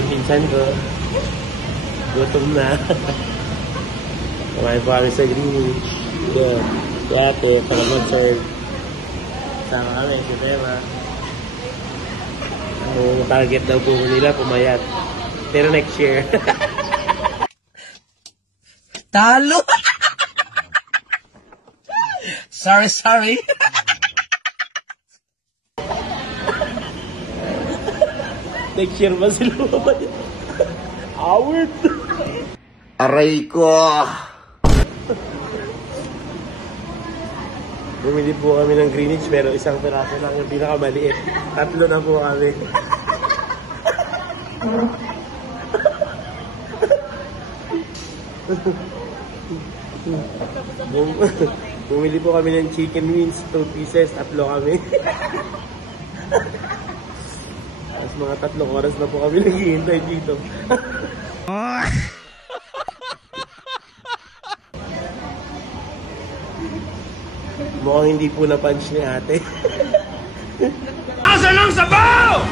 yung pinsan ko. Gutom na. Kumain po kami sa Greenwich. Yun. Si ate, para mag-serve. Sama kami, si Bema. Ang target daw po nila, pumayat. Pero next year. Talo! Sorry. Next year ba sila pumayat? Award! Aray ko! Bumili po kami ng Greenwich pero isang piraso lang yung pinakamaliit. 3 na po kami. Bumili po kami ng chicken wings, 2 pieces, 3 kami. Tapos mga 3 oras na po kami naghihintay dito. Mukhang hindi po na-punch ni ate. Asan ang sabaw?